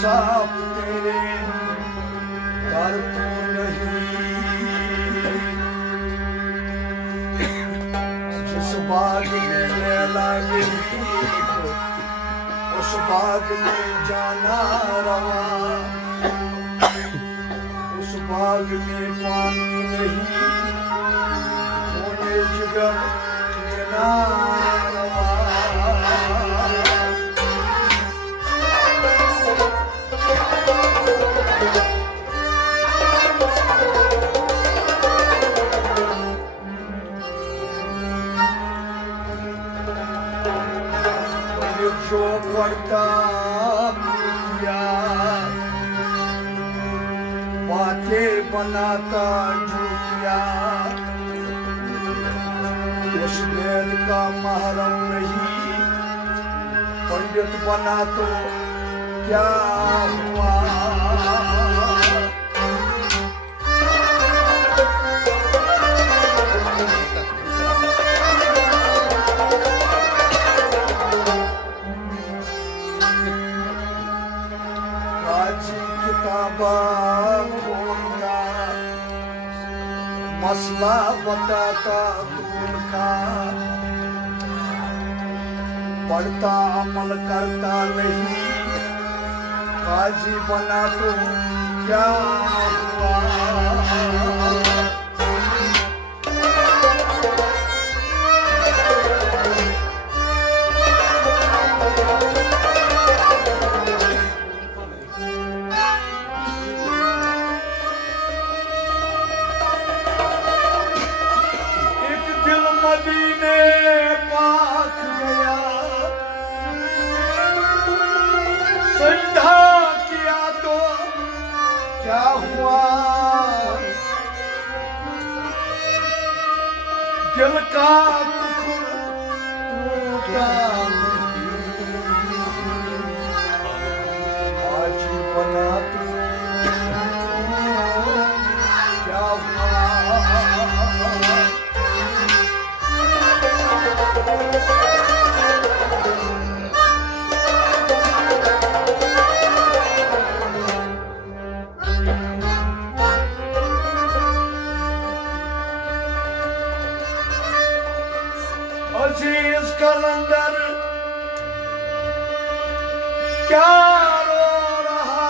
इंसाफ तेरे दर तो नहीं। जिस बाग में लैला गिरी उस बाग में जाना रवा, उस बाग में पानी नहीं होने जिगर लेना रवा। जो पढ़ता किया बातें बनाता झूठिया, उस वेद का महरम नहीं पंडित बना तो क्या हुआ। खोलता मसला बताता उनका, पढ़ता अमल करता नहीं काजी बना तो क्या हुआ। मदीने पाक गया सजदा किया तो क्या हुआ। दिल का कुफर टूटा आज बना तो क्या हुआ। अजीज कलंदर क्या रो रहा,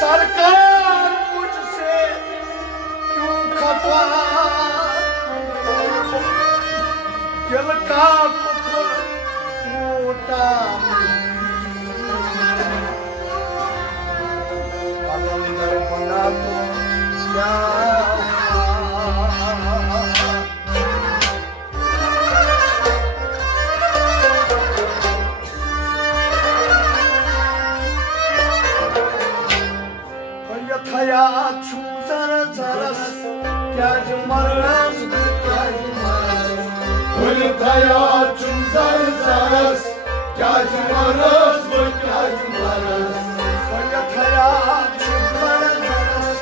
सरकार मुझसे क्यों खफा। दिल का कुफर टूटा कलंदर बना तो क्या। Kaya çumzara zaras Kâj maras Kâj maras Kul kaya çumzar zaras Kâj maras Kâj maras Kaya kaya çumzara zaras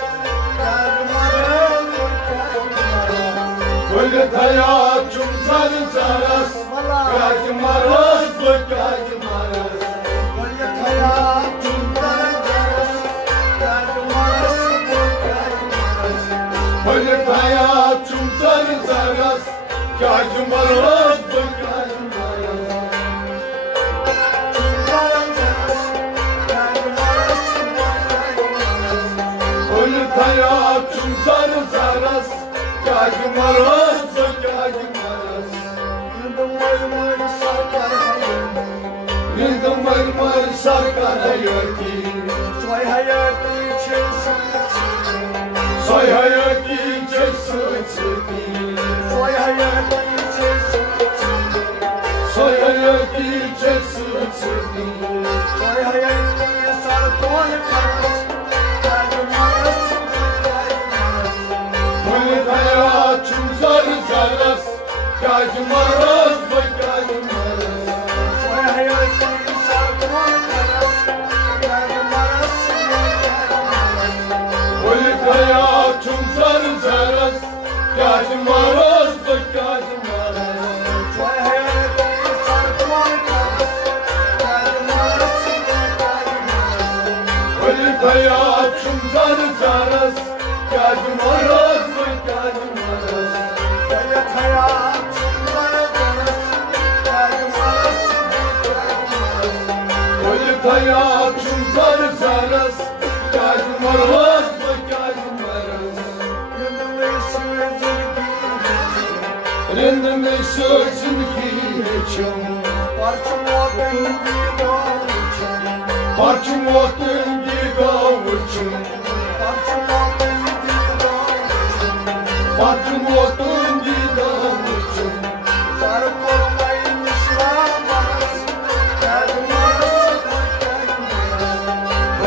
Kâj maras Kâj maras Kul kaya çumzar zaras Kâj maras Kâj maras Kaya kaya çumzara Kaya çumsar zaras, kâj maras, kâj maras. Kaya çumsar zaras, kâj maras, kâj maras. Rindam marmar sarkar hayati, soy hayati çelsin. Soy hayati çelsin. Soy hayati çelsin. Soy hayati çelsin. Soy hayati sarkar karas. Kâj maras, kâj maras. Kul kaya çumsar zaras, kâj maras, kâj maras. Soy hayati sarkar karas. Kâj maras, kâj maras. Kul kaya çumsar zaras, kâj maras, kâj maras. Soy hayati sarkar karas. Hayatım zarız Geldim araz mı geldim araz Hayatım zarız Geldim araz Hayatım zarız Geldim araz mı geldim araz Rindimi sözün geçim Parçam otun gidavuçum Parçam otun gidavuçum Sarı korumayın işlemez Geldim araz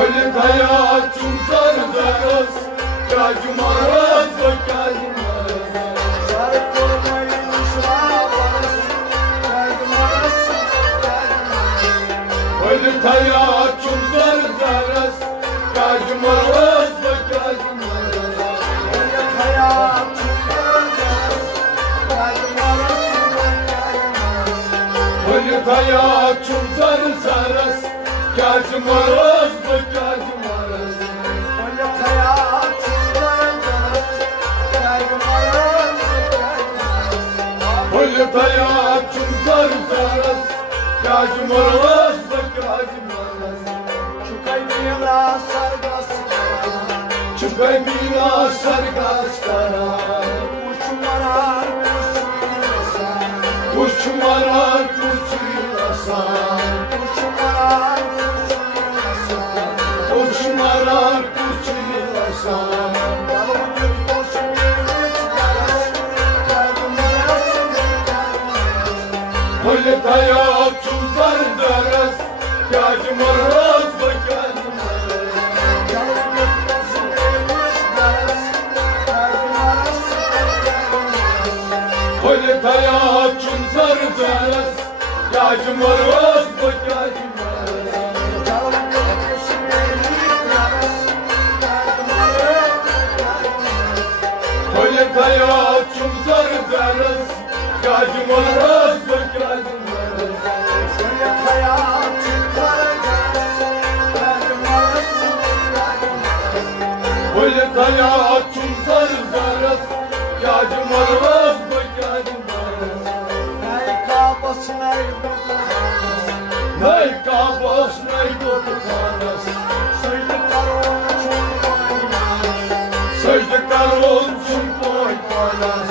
Ölüm hayatım zarız Geldim araz mı geldim araz Sarı korumayın işlemez Geldim araz Ölüm hayatım zarız Geldim araz mı geldim araz Ölüm hayatım zarız Geldim araz mı geldim araz Ölüm hayatım zarız Geldim araz mı geldim araz Ölüm hayatım zarız Geldim araz mı geldim araz Ölüm hayatım zarız Geldim araz mı geldim araz Çıkay bina sargas kara Kuşumarar kuşuylasan Kuşumarar kuşuylasan Öyle hayatım zarız Geldim araz mı geldim araz Öyle hayatım zarız Geldim araz mı geldim araz Öyle hayatım zarız Geldim araz mı geldim araz Öyle hayatım zarız Geldim araz mı geldim araz Öyle hayatım zarız Geldim araz mı geldim araz Ney kabas ney bukanas Ney kabas ney bukanas Saydıklar olsun boy panas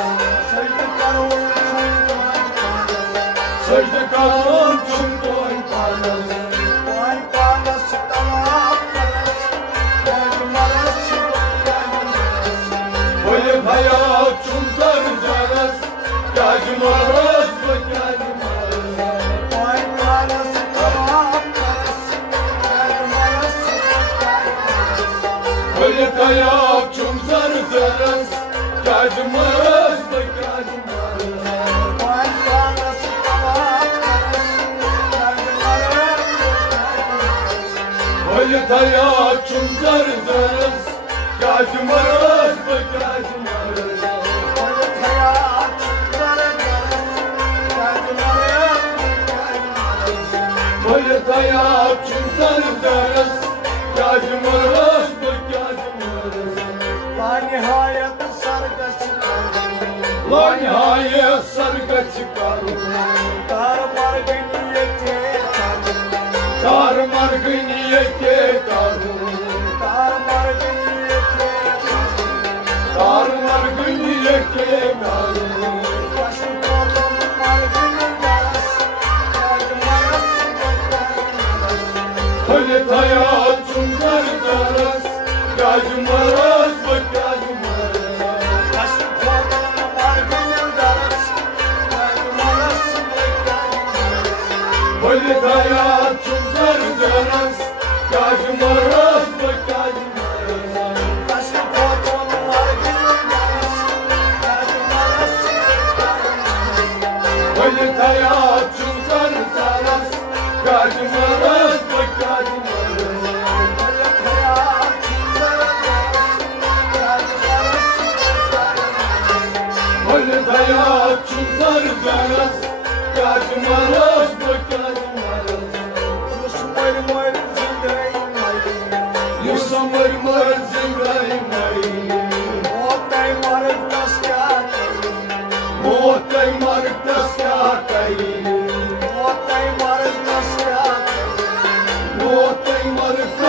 Saydıklar olsun boy panas Boy panas tamam panas Geldim araz geldim araz Ölüm hayatım zarız Geldim araz mı geldim araz Boy panas tamam panas Geldim araz Ölüm hayatım zarız Geldim araz mı geldim araz Boy panas tamam panas Geldim araz Ölüm hayatım zarız Geldim araz mı geldim araz Ölüm hayatım zarız Geldim araz mı geldim araz Ölüm hayatım zarız Geldim araz mı geldim araz La nihayet sarga çıkardı La nihayet sarga çıkardı Dar margıniyete kardı Dar margıniyete kardı Dar margıniyete kardı Dar margıniyete kardı Başım kolum margıniyas Geldim araz Öyle hayatım zarız Geldim araz mı geldim araz Başım kolum margıniyas Geldim araz mı geldim araz Öyle hayatım zarız Geldim araz mı geldim araz Başım kolum margıniyas Geldim araz mı geldim araz Öyle hayatım zarız Geldim araz mı geldim araz Öyle hayatım zarız Geldim araz mı geldim araz Yusuf ayrım ayrım zindeyim ayrım Yardım